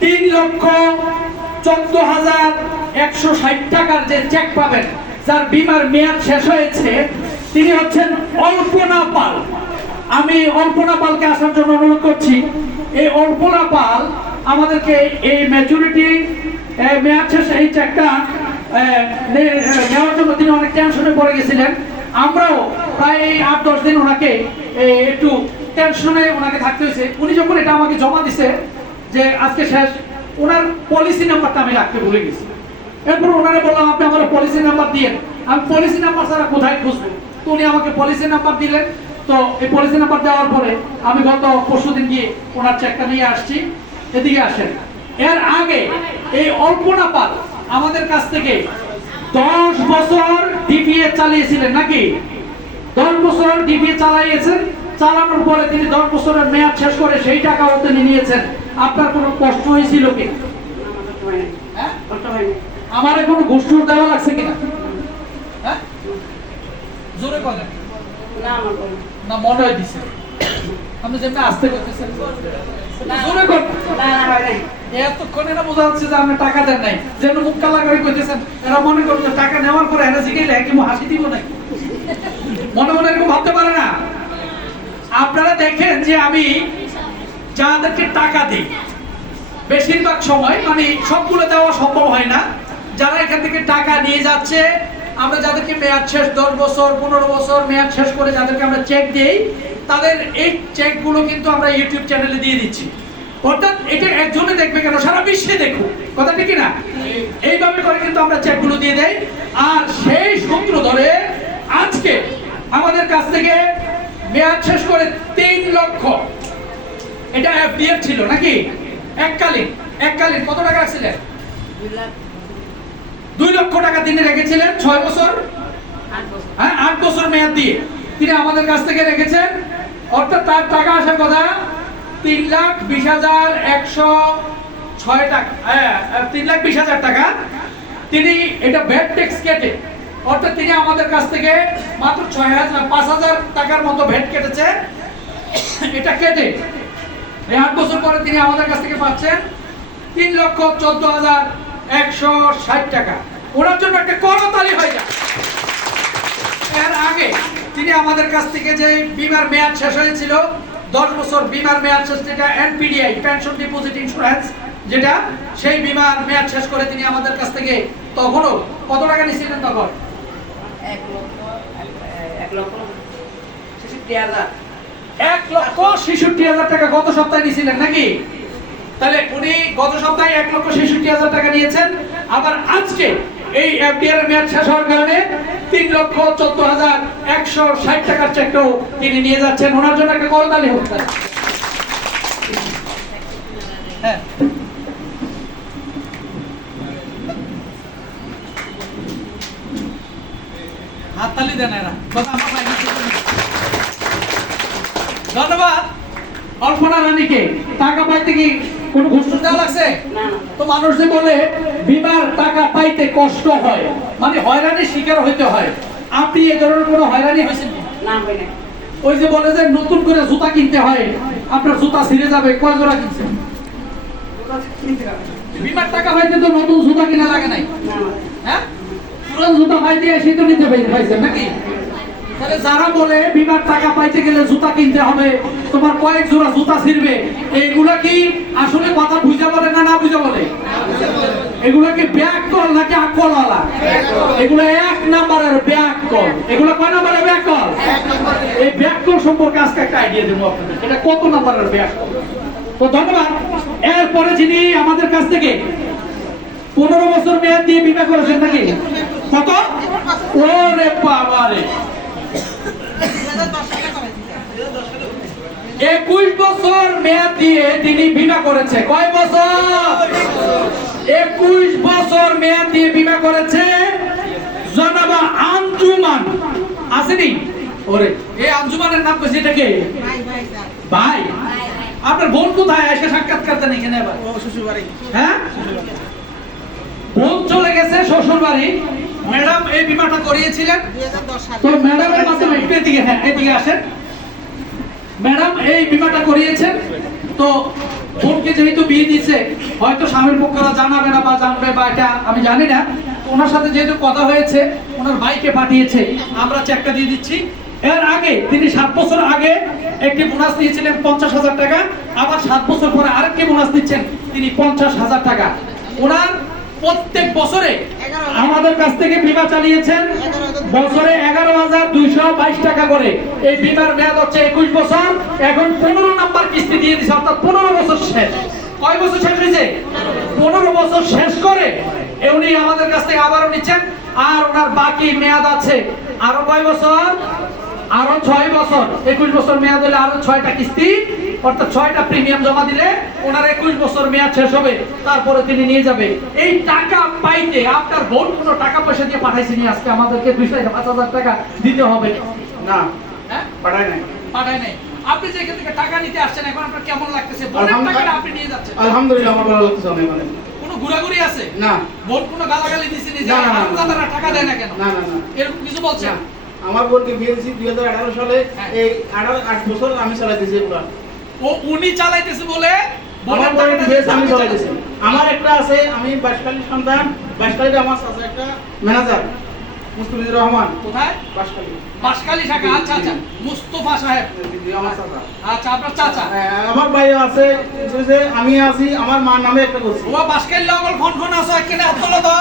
3,14,160 টাকার যে চেক পাবেন, যার বীমার মেয়াদ শেষ হয়েছে, তিনি হচ্ছেন অল্পনা পাল। আমি অল্পনা পালকে আসার জন্য অনুরোধ করছি। এই অল্পনা পাল আমাদেরকে এই ম্যাচুরিটি মেয়াদ শেষ এই চেকটা নেওয়ার জন্য তিনি অনেক টেনশনে পড়ে গেছিলেন। আমরাও প্রায় 8-10 দিন ওনাকে একটু টেনশনে ওনাকে থাকতে হয়েছে। উনি যখন এটা আমাকে জমা দিছে যে আজকে শেষ, ওনার পলিসি নাম্বারটা আমি রাখতে ভুলে গেছি। এরপর ওনারে বললাম আপনি আমার পলিসি নাম্বার দিয়েন। আমি পলিসি নাম্বার ছাড়া কোথায় খুঁজবো? তো উনি আমাকে পলিসি নাম্বার দিলেন। তো এই পলিসি নাম্বার দেওয়ার পরে আমি গত পরশুদিন গিয়ে ওনার চেকটা নিয়ে আসছি। এদিকে আসেন। এর আগে এই অল্পনা পাল আমাদের কাছ থেকে 10 বছর ডিপিএ চালিয়েছিলেন নাকি? 10 বছর ডিপিএ চালাইয়েছেন। চালানোর পরে তিনি 10 বছরের মেয়াদ শেষ করে সেই টাকাও তিনি নিয়েছেন। আপনার কোনো কষ্ট হয়েছিল কি? আমার কোনো ঘুষ দেওয়া লাগছে কিনা? হ্যাঁ, জোরে বলেন। না মনে হয় দিছে। আপনি যেমন আস্তে করতেছেন, জোরে কর। এতক্ষণ এরা বোঝা যাচ্ছে যে আপনি টাকা দেন নাই। যেমন মুখ কালা করে কইতেছেন, এরা মনে করছে টাকা নেওয়ার পরে এরা জিগাইলে কি হাসি দিব নাকি? মনে মনে এরকম ভাবতে পারে না। আপনারা দেখেন যে আমি যাদেরকে টাকা দিই, বেশিরভাগ সময় মানে সবগুলো দেওয়া সম্ভব হয় না। যারা এখান থেকে টাকা নিয়ে যাচ্ছে, আমরা যাদেরকে মেয়াদ শেষ 10 বছর 15 বছর মেয়াদ শেষ করে যাদেরকে আমরা চেক দিই, তাদের এই চেকগুলো কিন্তু আমরা ইউটিউব চ্যানেলে দিয়ে দিচ্ছি। অর্থাৎ এটা একজনে দেখবে কেন, সারা বিশ্বে দেখুক। কথা ঠিক না? এইভাবে করে কিন্তু আমরা চেকগুলো দিয়ে দেই। আর সেই সূত্র ধরে আজকে আমাদের কাছ থেকে মেয়াদ শেষ করে 3 লক্ষ, এটা এফডিআর ছিল নাকি? এককালীন কত টাকা রাখছিলেন? 2 লক্ষ টাকা তিনি রেখেছিলেন 6 বছর, হ্যাঁ 8 বছর মেয়াদ দিয়ে তিনি আমাদের কাছ থেকে রেখেছেন। অর্থাৎ তার টাকা আসার কথা 3,20,106 টাকা, 3,20,000 টাকা। তিনি এটা ভ্যাট ট্যাক্স কেটে, অর্থাৎ তিনি আমাদের কাছ থেকে মাত্র 5,000 টাকার মতো ভ্যাট কেটেছে। এটা কেটে 8 বছর পরে তিনি আমাদের কাছ থেকে পাচ্ছেন 3,14,160 টাকা। ওনার জন্য একটা করতালি হয়ে যায়। এর আগে তিনি আমাদের কাছ থেকে যে বীমার মেয়াদ শেষ হয়েছিল 10 বছর বীমার মেয়াদ শেষ, যেটা এনপিডিআই পেনশন ডিপোজিট ইন্স্যুরেন্স, যেটা সেই বীমার মেয়াদ শেষ করে তিনি আমাদের কাছ থেকে তখনও কত টাকা নিয়েছিলেন? তখন 1,66,000 টাকা গত সপ্তাহে নিয়েছিলেন নাকি? তাহলে উনি গত সপ্তাহে 1,66,000 টাকা নিয়েছেন। আবার আজকে এই এফডিআর এর মেয়াদ শেষ হওয়ার কারণে 3,14,160 টাকার চেকটাও তিনি নিয়ে যাচ্ছেন। ওনার জন্য একটা করতালি হোক। হ্যাঁ, হাততালি দেন এরা। ধন্যবাদ। অল্পনা রানীকে টাকা পাইতে কি কোনো ঘুষ দেওয়া লাগছে? তো মানুষ যে বলে বিমার টাকা পাইতে কষ্ট হয়, মানে হয়রানির শিকার হইতে হয়। আপনি এই ধরনের কোনো হয়রানি হয়েছেন না? ওই যে বলে যে নতুন করে জুতা কিনতে হয়, আপনার জুতা ছিঁড়ে যাবে, কয় জোড়া কিনছেন? বিমার টাকা পাইতে তো নতুন জুতা কিনা লাগে নাই। হ্যাঁ, পুরান জুতা পাইতে সেই তো নিতে পাইছেন নাকি? তাহলে যারা বলে বিমার টাকা পাইতে গেলে জুতা কিনতে হবে, তোমার কয়েক জোড়া জুতা ছিঁড়বে, এগুলা কি আসলে কথা বুঝা বলে না বুঝা বলে? এগুলা কি ব্যাককল নাকি আকলওয়ালা? এগুলো 1 নাম্বারের ব্যাককল। এগুলো কয় নাম্বারের ব্যাককল? এই ব্যাককল সম্পর্কে আজকে একটা আইডিয়া দেবো আপনাদের, এটা কত নাম্বারের ব্যাককল। তো ধন্যবাদ। এরপরে যিনি আমাদের কাছ থেকে 15 বছর মেয়াদ দিয়ে বিমা করেছেন নাকি? কত? ওরে বাবারে, 21 বছর মেয়াদ দিয়ে তিনি বীমা করেছে। কয় বছর? 21 বছর মেয়াদ দিয়ে বীমা করেছে জনাবা আঞ্জুমান। আসেনি? ওরে, এই আঞ্জুমানের নাম কইছে এটা কে? ভাই। আপনার বোন কোথায়? এসে সাক্ষাৎকার দেন এখানে। আবার ও শ্বশুর বাড়ি। হ্যাঁ, বোন চলে গেছে শ্বশুর বাড়ি। ম্যাডাম এই বীমাটা করিয়েছিলেন 2010 সালে। তো ম্যাডামের মাধ্যমে একটু এদিকে, হ্যাঁ এদিকে আসেন। ম্যাডাম এই বীমাটা করিয়েছেন। তো বোনকে যেহেতু বিয়ে দিচ্ছে, হয়তো স্বামীর পক্ষরা জানাবে না বা জানবে বা এটা আমি জানি না। ওনার সাথে যেহেতু কথা হয়েছে, ওনার ভাইকে পাঠিয়েছে, আমরা চেকটা দিয়ে দিচ্ছি। এর আগে তিনি 7 বছর আগে একটি বোনাস দিয়েছিলেন 50,000 টাকা, আবার 7 বছর পরে আরেকটি বোনাস দিচ্ছেন তিনি 50,000 টাকা। ওনার প্রত্যেক বছরে আমাদের কাছ থেকে বীমা চালিয়েছেন বছরে 11,222 টাকা করে। এই বীমার মেয়াদ হচ্ছে 21 বছর। এখন 15 নাম্বার কিস্তি দিয়ে দিচ্ছে, অর্থাৎ 15 বছর শেষ। কয় বছর শেষ হয়েছে? 15 বছর শেষ করে উনি আমাদের কাছ থেকে আবারও নিচ্ছেন। আর ওনার বাকি মেয়াদ আছে আরো কয় বছর? আরো 6 বছর। 21 বছর মেয়াদ হলে আরো 6টা কিস্তি, অর্থাৎ 6টা প্রিমিয়াম জমা দিলে ওনার 21 বছর মেয়াদ শেষ হবে, তারপরে তিনি নিয়ে যাবে। এই টাকা পাইতে আপনার বোন কোনো টাকা পয়সা দিয়ে পাঠাইছেনি? আজকে আমাদেরকে 2,500 টাকা দিতে হবে না, হ্যাঁ পাঠাই নাই। পাঠাই নাই। আপনি যে এখান থেকে টাকা নিতে আসছেন, এখন আপনার কেমন লাগতেছে? বোনের টাকাটা আপনি নিয়ে যাচ্ছেন। আলহামদুলিল্লাহ, আমার ভালো লাগতেছে অনেক। মানে কোনো ঘুরাঘুরি আছে? না। বোন কোনো গালাগালি দিছে নিজে? না, না, না। আপনারা টাকা দেয় না কেন? না না না, এরকম কিছু বলছেন? আমার বোনকে বিয়ে দিয়েছি 2018 সালে। হ্যাঁ। এই 8 বছর আমি চালাইতেছি পুরো। ও উনি চালাইতেছে বলে আমার বোনের বোনের টাকাটা বিয়ে আমি আপনি চালাইতেছি। চালাচ্ছেন। আমার একটা আছে, আমি বাসকালী সন্তান। বাসকালীতে আমার আছে একটা ম্যানেজার মুস্তাফিজুর রহমান। কোথায়? বাসকালী। বাঁশখালী শাখা। আচ্ছা আচ্ছা, মুস্তফা সাহেব। আমার চাচা। আচ্ছা, আপনার চাচা। আমার ভাই আছে, যে আমি আছি, আমার মার নামে একটা করছি। ও বাঁশখালী লগল ফোন আছে কেন হতলো তো?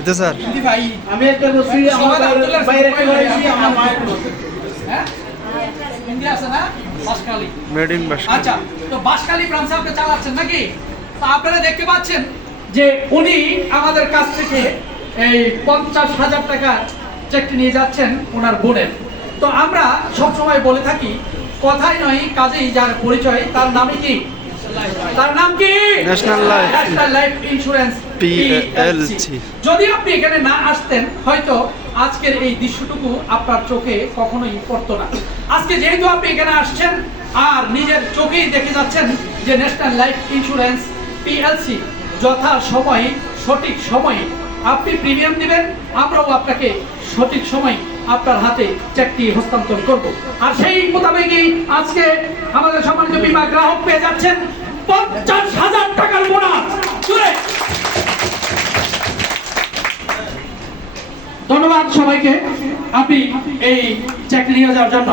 এটা স্যার দি ভাই, আমি একটা করছি, আমার বাইরে একটা করেছি, আমার মা একটা করছে। হ্যাঁ ইন্ডিয়া আছে না বাঁশখালী? মেড ইন বাস। আচ্ছা, তো বাঁশখালী ব্রাঞ্চে আপনি চালাচ্ছেন নাকি? তো আপনারা দেখতে পাচ্ছেন যে উনি আমাদের কাছ থেকে এই 50,000 টাকা চেকটি নিয়ে যাচ্ছেন ওনার বোনের। তো আমরা সব সময় বলে থাকি, কথাই নয় কাজেই যার পরিচয়, তার নামে কি? তার নাম কি? National life national life insurance PLC। যদি আপনি এখানে না আসতেন, হয়তো আজকের এই দৃশ্যটুকু আপনার চোখে কখনোই পড়তো না। আজকে যেহেতু আপনি এখানে আসছেন আর নিজের চোখেই দেখে যাচ্ছেন যে ন্যাশনাল লাইফ ইন্স্যুরেন্স PLC যথা সময়ে সঠিক সময়ে আপনি প্রিমিয়াম দিবেন, আমরাও আপনাকে সঠিক সময় আপনার হাতে চেকটি হস্তান্তর করব। আর সেই মোতাবেকই আজকে আমাদের সম্মানিত বীমা গ্রাহক পেয়ে যাচ্ছেন 50,000 টাকার বোনাস। জোরে ধন্যবাদ সবাইকে, আপনি এই চেক নিয়ে যাওয়ার জন্য।